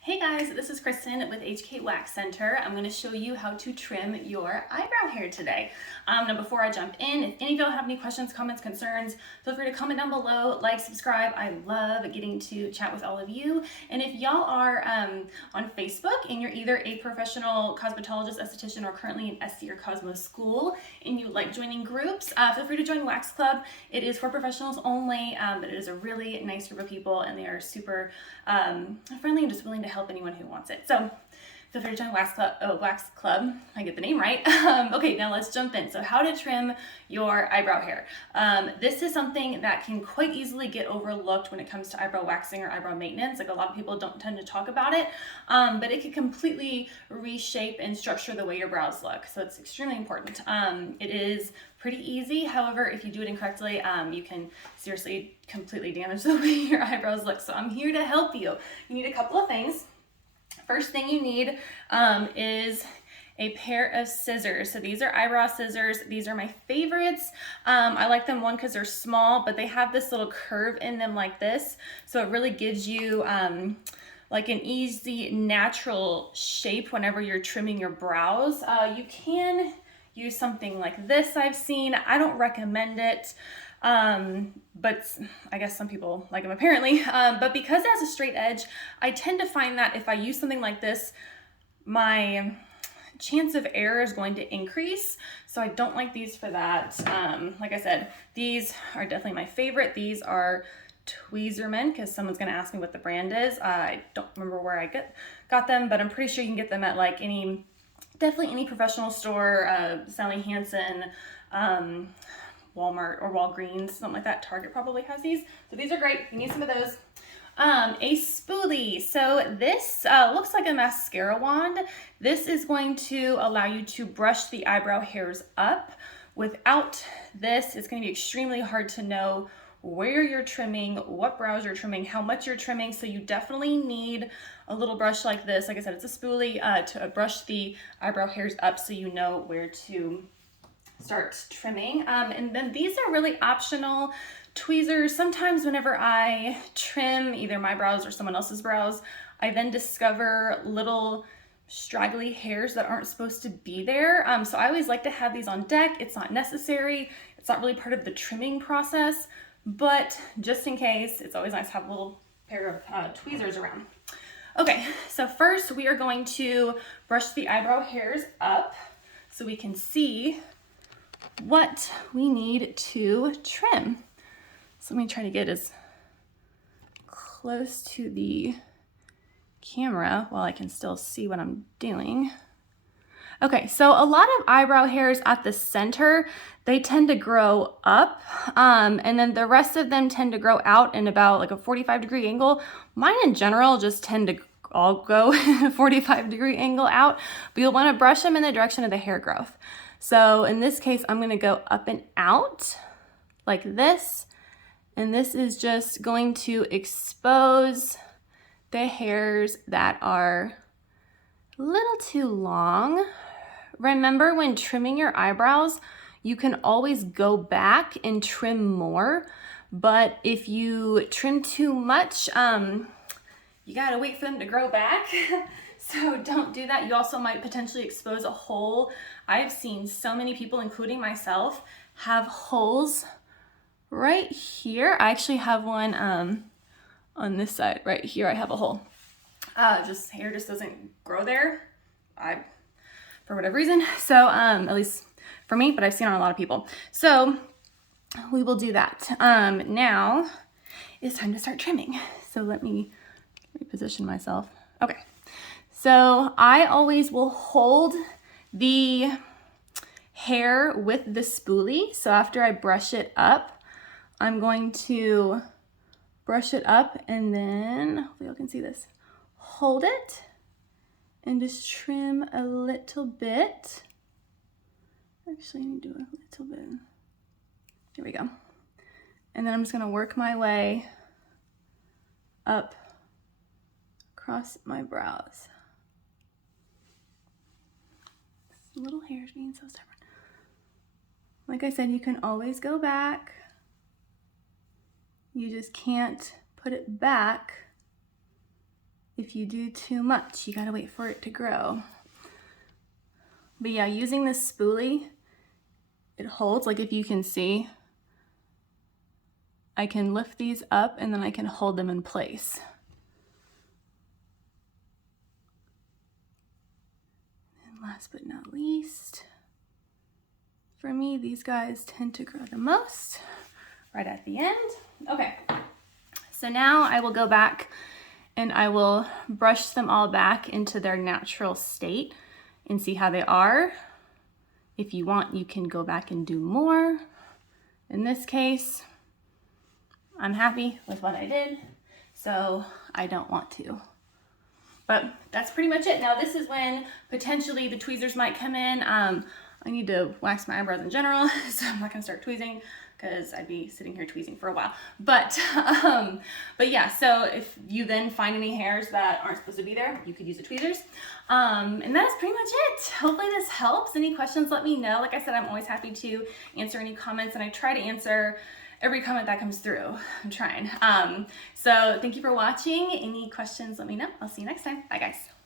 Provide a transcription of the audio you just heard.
Hey guys, this is Kristen with HK Wax Center. I'm going to show you how to trim your eyebrow hair today. Now before I jump in, if any of y'all have any questions, comments, concerns, feel free to comment down below, like, subscribe. I love getting to chat with all of you. And if y'all are on Facebook and you're either a professional cosmetologist, esthetician, or currently in SC or Cosmo school and you like joining groups, feel free to join Wax Club. It is for professionals only, but it is a really nice group of people and they are super friendly and just willing to help anyone who wants it. So feel free to join Wax Club. I get the name right. Okay, now let's jump in. So how to trim your eyebrow hair. This is something that can quite easily get overlooked when it comes to eyebrow waxing or eyebrow maintenance. Like a lot of people don't tend to talk about it, but it can completely reshape and structure the way your brows look. So it's extremely important. It is pretty easy. However, if you do it incorrectly, you can seriously completely damage the way your eyebrows look. So I'm here to help you. You need a couple of things. First thing you need is a pair of scissors. So these are eyebrow scissors. These are my favorites. I like them, one, because they're small, but they have this little curve in them like this. So it really gives you like an easy, natural shape whenever you're trimming your brows. You can use something like this I've seen. I don't recommend it. But I guess some people like them apparently, but because it has a straight edge, I tend to find that if I use something like this, my chance of error is going to increase. So I don't like these for that. Like I said, these are definitely my favorite. These are Tweezermen, because someone's going to ask me what the brand is. I don't remember where I got them, but I'm pretty sure you can get them at like definitely any professional store, Sally Hansen, Walmart or Walgreens, something like that. Target probably has these. So these are great. You need some of those. A spoolie. So this looks like a mascara wand. This is going to allow you to brush the eyebrow hairs up. Without this, it's going to be extremely hard to know where you're trimming, what brows you're trimming, how much you're trimming. So you definitely need a little brush like this. Like I said, it's a spoolie to brush the eyebrow hairs up so you know where to start trimming. And then these are really optional. Tweezers, sometimes whenever I trim either my brows or someone else's brows, I then discover little straggly hairs that aren't supposed to be there. So I always like to have these on deck. It's not necessary. It's not really part of the trimming process, but just in case, it's always nice to have a little pair of tweezers around. Okay, so first we are going to brush the eyebrow hairs up so we can see what we need to trim. So let me try to get as close to the camera while I can still see what I'm doing. Okay, so a lot of eyebrow hairs at the center, they tend to grow up, and then the rest of them tend to grow out in about like a 45-degree angle. Mine in general just tend to all go 45-degree angle out, but you'll want to brush them in the direction of the hair growth. So in this case, I'm going to go up and out like this. And this is just going to expose the hairs that are a little too long. Remember, when trimming your eyebrows, you can always go back and trim more. But if you trim too much, you got to wait for them to grow back. So don't do that. You also might potentially expose a hole. I've seen so many people, including myself, have holes right here. I actually have one on this side right here. I have a hole. Just hair just doesn't grow there, for whatever reason. So at least for me, but I've seen it on a lot of people. So we will do that. Now it's time to start trimming. So let me reposition myself. Okay. So I always will hold the hair with the spoolie. So after I brush it up, I'm going to brush it up and then, hopefully you can see this, hold it and just trim a little bit. Actually, I need to do a little bit. Here we go. And then I'm just gonna work my way up across my brows. Little hairs being so stubborn. Like I said, you can always go back. You just can't put it back if you do too much, you gotta wait for it to grow. But yeah, using this spoolie, it holds, like if you can see, I can lift these up and then I can hold them in place. And last but not least, for me, these guys tend to grow the most right at the end. Okay, so now I will go back and I will brush them all back into their natural state and see how they are. If you want, you can go back and do more. In this case, I'm happy with what I did, so I don't want to. But that's pretty much it. Now this is when potentially the tweezers might come in. I need to wax my eyebrows in general, so I'm not gonna start tweezing because I'd be sitting here tweezing for a while. But yeah, so if you then find any hairs that aren't supposed to be there, you could use the tweezers. And that's pretty much it. Hopefully this helps. Any questions, let me know. Like I said, I'm always happy to answer any comments, and I try to answer every comment that comes through. I'm trying. So thank you for watching. Any questions, let me know. I'll see you next time. Bye guys.